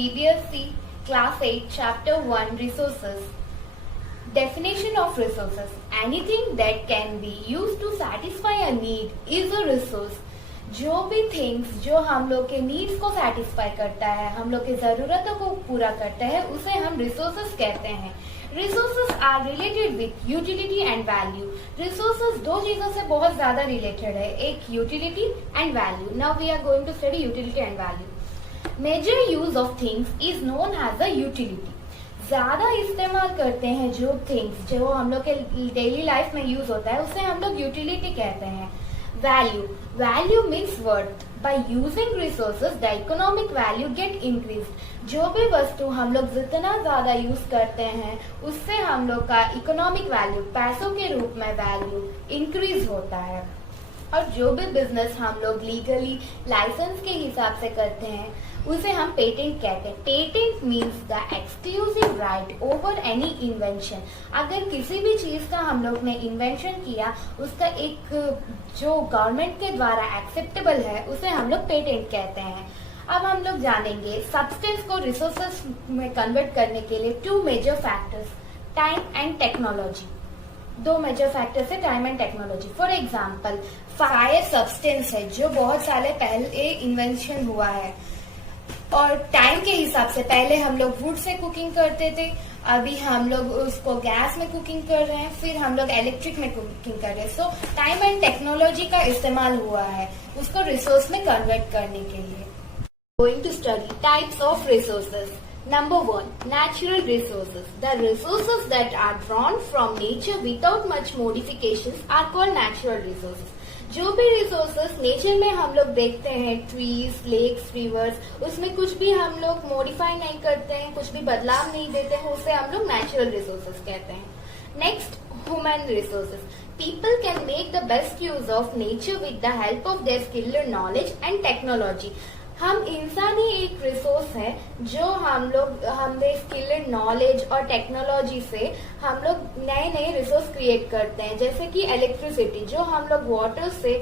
CBSE Class 8 Chapter 1 Resources. Definition of resources. Anything that can be used to satisfy a need is a resource. जो भी things जो हम लोग के needs को सेटिस्फाई करता है, हम लोग की जरूरतों को पूरा करता है, उसे हम रिसोर्सेज कहते हैं. Resources are related with utility and value. Resources दो चीजों से बहुत ज्यादा रिलेटेड है, एक utility and value. Now we are going to study utility and value. Major use of things is known as a utility. ज्यादा इस्तेमाल करते हैं जो थिंग्स जो हम लोग के डेली लाइफ में यूज होता है, उसे हम लोग यूटिलिटी कहते हैं. Value. Value means worth. By using resources, the economic value get increased. जो भी वस्तु हम लोग जितना ज्यादा यूज करते हैं, उससे हम लोग का इकोनॉमिक वैल्यू, पैसों के रूप में वैल्यू इंक्रीज होता है. और जो भी बिजनेस हम लोग लीगली लाइसेंस के हिसाब से करते हैं, उसे हम पेटेंट कहते हैं. Patent means the exclusive right over any invention. अगर किसी भी चीज का हम लोग ने इन्वेंशन किया, उसका एक जो गवर्नमेंट के द्वारा एक्सेप्टेबल है, उसे हम लोग पेटेंट कहते हैं. अब हम लोग जानेंगे सब्सटेंस को रिसोर्सेस में कन्वर्ट करने के लिए two major factors, time and technology. दो मेजर फैक्टर्स है, time and technology. For example, fire substance है जो बहुत साल पहले इन्वेंशन हुआ है, और टाइम के हिसाब से पहले हम लोग वुड से कुकिंग करते थे, अभी हम लोग उसको गैस में कुकिंग कर रहे हैं, फिर हम लोग इलेक्ट्रिक में कुकिंग कर रहे हैं. सो टाइम एंड टेक्नोलॉजी का इस्तेमाल हुआ है उसको रिसोर्स में कन्वर्ट करने के लिए. Going to study types of resources. Number 1. Natural resources. The resources that are drawn from nature without much modifications are called natural resources. जो भी रिसोर्सेस नेचर में हम लोग देखते हैं, ट्रीज, लेक्स, रिवर्स, उसमें कुछ भी हम लोग मॉडिफाई नहीं करते हैं, कुछ भी बदलाव नहीं देते हैं, उसे हम लोग नेचुरल रिसोर्सेस कहते हैं. Next, human resources. People can make the best use of nature with the help of their skill, knowledge and technology. हम इंसान ही एक रिसोर्स है जो हमें स्किल एंड नॉलेज और टेक्नोलॉजी से हम लोग नए नए रिसोर्स क्रिएट करते हैं. जैसे कि इलेक्ट्रिसिटी, जो हम लोग वाटर से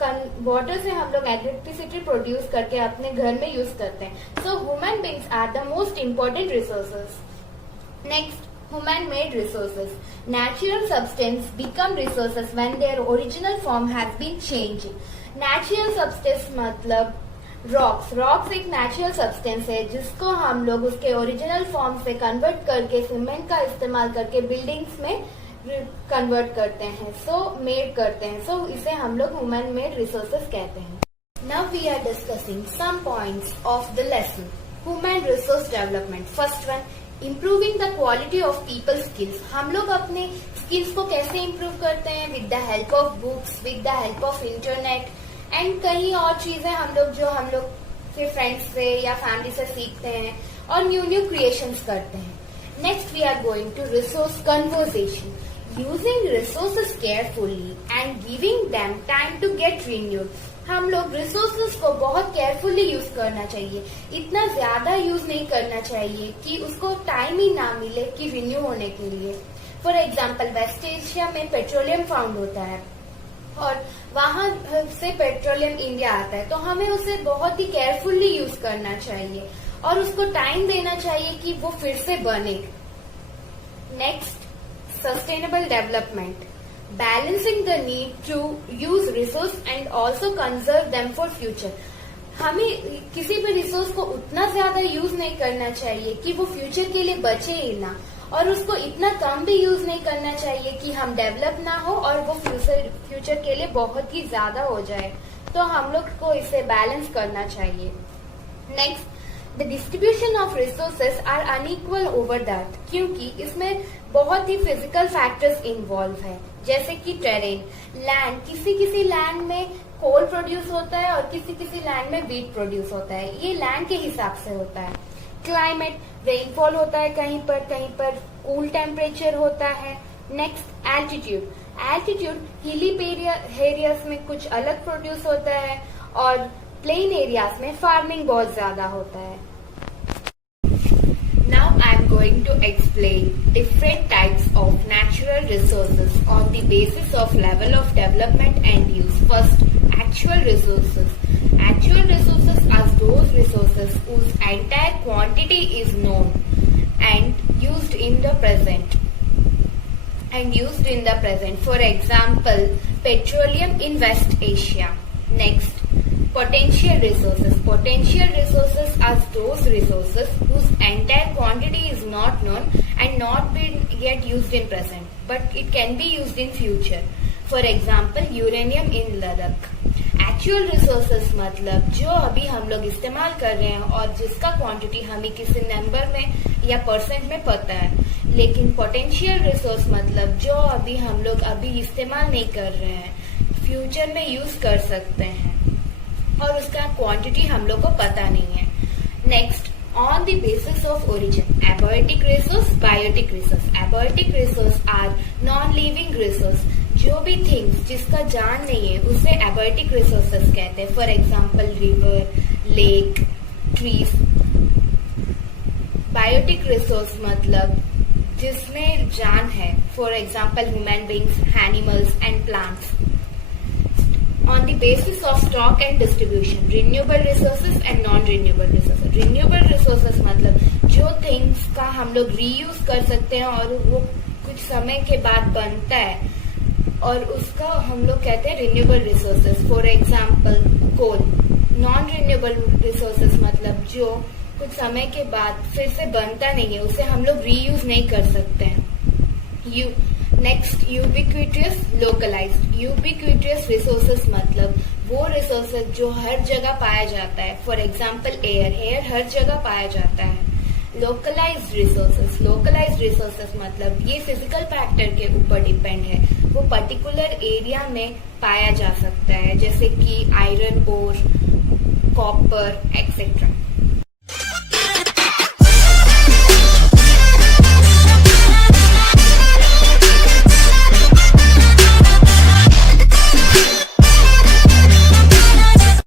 हम लोग इलेक्ट्रिसिटी प्रोड्यूस करके अपने घर में यूज करते हैं. So human beings are the most important resources. Next, human made resources. Natural substance become resources when their original form has been changed. Natural substance मतलब रॉक्स एक नेचुरल सब्सटेंस है जिसको हम लोग उसके ओरिजिनल फॉर्म से कन्वर्ट करके cement का इस्तेमाल करके बिल्डिंग्स में कन्वर्ट करते हैं, मेड करते हैं. सो इसे हम लोग ह्यूमन मेड रिसोर्सेज कहते हैं. Now we are discussing some points of the lesson. Human resource development. First one, improving the quality of people skills. हम लोग अपने स्किल्स को कैसे इम्प्रूव करते हैं? With the help of books, with the help of internet and कई और चीजें हम लोग के फ्रेंड्स से या फैमिली से सीखते हैं और न्यू क्रिएशंस करते हैं. Next, we are going to resource conversation. Using resources carefully and giving them time to get renewed. हम लोग रिसोर्सेज को बहुत केयरफुली यूज करना चाहिए, इतना ज्यादा यूज नहीं करना चाहिए कि उसको टाइम ही ना मिले कि रिन्यू होने के लिए. फॉर एग्जाम्पल, वेस्ट एशिया में पेट्रोलियम फाउंड होता है और वहां से पेट्रोलियम इंडिया आता है, तो हमें उसे बहुत ही केयरफुली यूज करना चाहिए और उसको टाइम देना चाहिए कि वो फिर से बने. Next, sustainable development. Balancing the need to use resource and also conserve them for future. हमें किसी भी रिसोर्स को उतना ज्यादा यूज नहीं करना चाहिए कि वो फ्यूचर के लिए बचे ही ना, और उसको इतना कम भी यूज नहीं करना चाहिए कि हम डेवलप ना हो और वो फ्यूचर के लिए बहुत ही ज्यादा हो जाए. तो हम लोग को इसे बैलेंस करना चाहिए. Next, the distribution of resources are unequal over that. क्योंकि इसमें बहुत ही फिजिकल फैक्टर्स इन्वॉल्व है, जैसे कि टेरेन, लैंड. किसी लैंड में कोल प्रोड्यूस होता है और किसी लैंड में व्हीट प्रोड्यूस होता है, ये लैंड के हिसाब से होता है. क्लाइमेट, रेनफॉल होता है कहीं पर कूल टेम्परेचर होता है. नेक्स्ट, एल्टीट्यूड हिली एरियाज में कुछ अलग प्रोड्यूस होता है और प्लेन एरियाज में फार्मिंग बहुत ज्यादा होता है. Now I am going to explain different types of natural resources on the basis of level of development and use. First, Actual resources. Actual resources are those resources whose entire quantity is known and used in the present. For example, petroleum in West Asia. Next, potential resources. Potential resources are those resources whose entire quantity is not known and not been yet used in present, but it can be used in future. For example, uranium in Ladakh. Actual resources मतलब जो अभी हम लोग इस्तेमाल कर रहे हैं और जिसका क्वांटिटी हमें किसी नंबर में या परसेंट में पता है, लेकिन पोटेंशियल रिसोर्स मतलब जो अभी हम लोग अभी इस्तेमाल नहीं कर रहे हैं, फ्यूचर में यूज कर सकते हैं और उसका क्वांटिटी हम लोग को पता नहीं है. Next, on the basis of origin, abiotic resource, biotic resource. Abiotic resource are non-living resource. जो भी थिंग्स जिसका जान नहीं है उसे abiotic resources कहते हैं. For example river, lake, trees. Biotic resource मतलब जिसमें जान है. For example human beings, animals and plants. On the basis of stock and distribution, renewable resources and non-renewable resources. Renewable resources मतलब जो things का हम लोग reuse कर सकते हैं और वो कुछ समय के बाद बनता है और उसका हम लोग कहते हैं renewable resources. For example, coal. Non-renewable resources मतलब जो कुछ समय के बाद फिर से बनता नहीं है, उसे हम लोग reuse नहीं कर सकते हैं. Next, ubiquitous localized. Ubiquitous resources मतलब वो रिसोर्सेस जो हर जगह पाया जाता है. फॉर एग्जाम्पल एयर हर जगह पाया जाता है. Localised resources. लोकलाइज्ड रिसोर्सेस मतलब ये फिजिकल फैक्टर के ऊपर डिपेंड है, वो पर्टिकुलर एरिया में पाया जा सकता है, जैसे कि आयरन ओर, कॉपर एक्सेट्रा.